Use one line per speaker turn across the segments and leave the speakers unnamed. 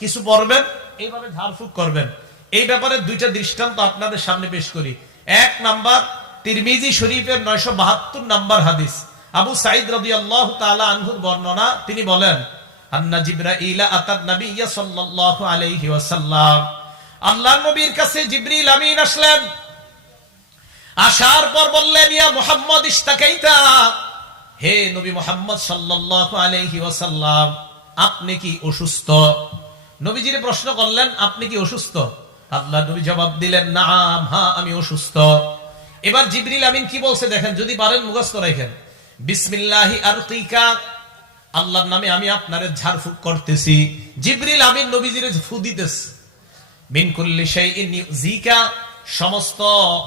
কিছু পড়বেন, এইভাবে ঝাড়ফুঁক করবেন। এই ব্যাপারে দুইটা দৃষ্টান্ত আপনাদের সামনে পেশ করি। এক নাম্বার, তিরমিজি শরীফের নয়শো বাহাত্তর নাম্বার হাদিস। আবু সাইদ রবি আল্লাহ আনহুর বর্ণনা, তিনি বলেন ইয়া হে নবী আলাইহি আপনি কি অসুস্থ? নবীজির প্রশ্ন করলেন, আপনি কি অসুস্থ? আল্লাহ নবী জবাব দিলেন না হ্যাঁ আমি অসুস্থ। এবার জিবরিল আমিন কি বলছে দেখেন, যদি পারেন মুখস্থ রাখেন। বিসমিল্লাহি আরকিকা আল্লাহর নামে আমি আপনারে ঝাড়ফুঁক করতেছি। জিবরিল আমিন নবীজির ফু দিতেছে। মিনকুল্লি ইউযিকা। সমস্ত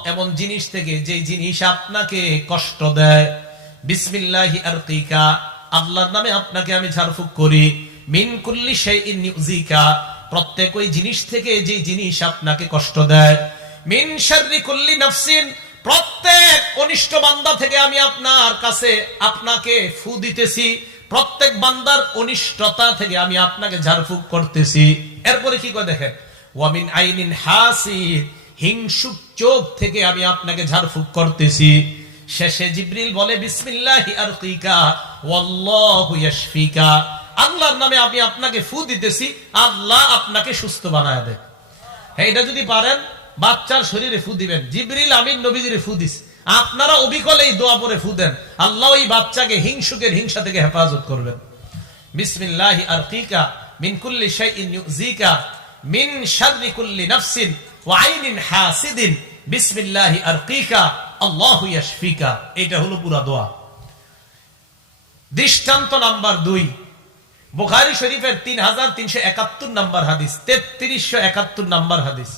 এমন জিনিস থেকে যে জিনিস আপনাকে কষ্ট দেয়। বিসমিল্লাহি আরকিকা আল্লাহর নামে আপনাকে আমি ঝাড়ফুঁক করি। মিনকুল্লি শাইইন ইউযিকা, প্রত্যেক ওই জিনিস থেকে যে জিনিস আপনাকে কষ্ট দেয়। মিন শাররি কুল্লি নাফসিন, প্রত্যেক অনিষ্ট বান্দা থেকে আমি আপনার কাছে আপনাকে ফু দিতেছি। প্রত্যেক বান্দার অনিষ্টতা থেকে আমি আপনাকে ঝাড়ফুঁক করতেছি। এরপরে কি করে দেখেন? ওয়ামিন আইনিন হাসিদ হিংসুক চোখ থেকে আমি আপনাকে ঝাড়ফুঁক করতেছি। শেষে জিব্রিল বলে, বিসমিল্লাহি আরকিকা, ওয়াল্লাহু ইয়াশফিকা। আল্লাহর নামে আমি আপনাকে ফু দিতেছি, আল্লাহ আপনাকে সুস্থ বানায় দেয়। হ্যাঁ এটা যদি পারেন, বাচ্চার শরীরে ফু দিবেন। জিবরিল আমিন নবীজিরে ফু দিস আপনারা অবিকল এই দোয়া পরে ফু দেন। আল্লাহ ওই বাচ্চাকে হিংসুকের হিংসা থেকে হেফাজত করবেন। বিসমিল্লাহি আরকিকা মিন কুল্লি শাইইন ইউযিকা মিন শাররি কুল্লি নাফসিন ওয়া আইনিন হাসিদিন। বিসমিল্লাহি আরকিকা, আল্লাহু ইয়াশফিকা। এটা হলো পুরা দোয়া। দৃষ্টান্ত নাম্বার দুই বুখারী শরীফের তিন হাজার তিনশো একাত্তর নাম্বার হাদিস, তেত্রিশশো একাত্তর নাম্বার হাদিস।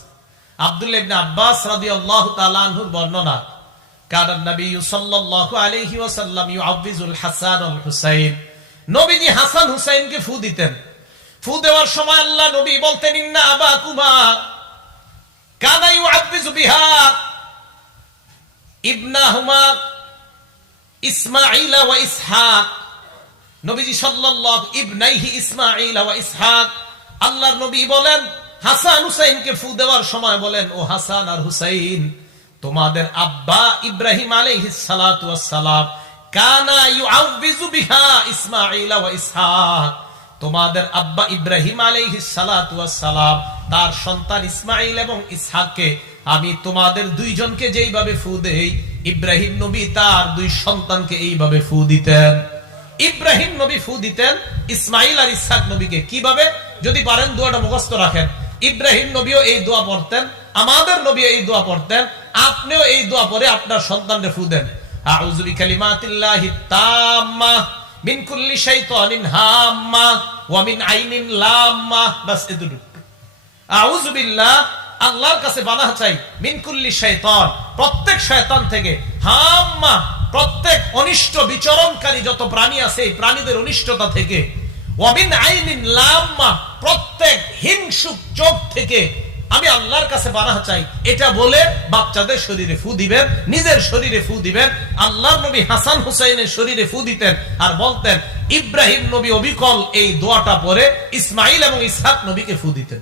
ইবনে আব্বাস রাদিয়াল্লাহু তাআলা আনহুর বর্ণনা, কান নবী ফু দিতেন। ফু দেওয়ার আল্লাহ নবী বলতেন, ইন্না ইসহাক। নবীজি সাল্লাল্লাহু ইবনাইহি ইসমাঈল ওয়া ইসহাক, আল্লাহর নবী বলেন, হাসান হুসাইনকে ফু দেওয়ার সময় বলেন, ও হাসান আর হুসাইন, তোমাদের আব্বা ইব্রাহিম আলাইহিস সালাতু ওয়াস সালাম কানা ইউআউযু বিহা ইসমাঈল ওয়া ইসহাক, তোমাদের আব্বা ইব্রাহিম আলাইহিস সালাতু তার সন্তান ইসমাঈল এবং ইসহাককে আমি তোমাদের দুইজনকে যেইভাবে ফু দেই, ইব্রাহিম নবী তার দুই সন্তানকে এইভাবে ফু দিতেন। ইব্রাহিম নবী ফু দিতেন, ইসমাইল আর ইসহাক নবীকে। কীভাবে? যদি পারেন দোয়াটা মুখস্থ রাখেন। ইব্রাহিম নবীও এই দোয়া পড়তেন, আমাদের নবী এই দোয়া পড়তেন, আপনিও এই দোয়া পরে আপনার সন্তানকে ফু দেন। আউযু বিকালিমাতিল্লাহি তাম্মা মিন কুল্লি শাইতানিন হাম্মা ওয়া মিন আইনিন লাম্মা। বাস এতটুকু বিল্লাহ আল্লাহর কাছে বানা চাই, মিন কুল্লি শয়তান প্রত্যেক শয়তান থেকে হাম্মা। প্রত্যেক অনিষ্ট বিচরণকারী যত প্রাণী আছে, এই প্রাণীদের অনিষ্টতা থেকে, ওয়ামিন আইনিন লাম্মা, প্রত্যেক হিংসুক চোখ থেকে আমি আল্লাহর কাছে বানা চাই। এটা বলে বাচ্চাদের শরীরে ফু দিবেন, নিজের শরীরে ফু দিবেন আল্লাহ নবী হাসান হুসাইনের শরীরে ফু দিতেন আর বলতেন, ইব্রাহিম নবী অবিকল এই দোয়াটা পরে ইসমাইল এবং ইসহাক নবীকে ফু দিতেন।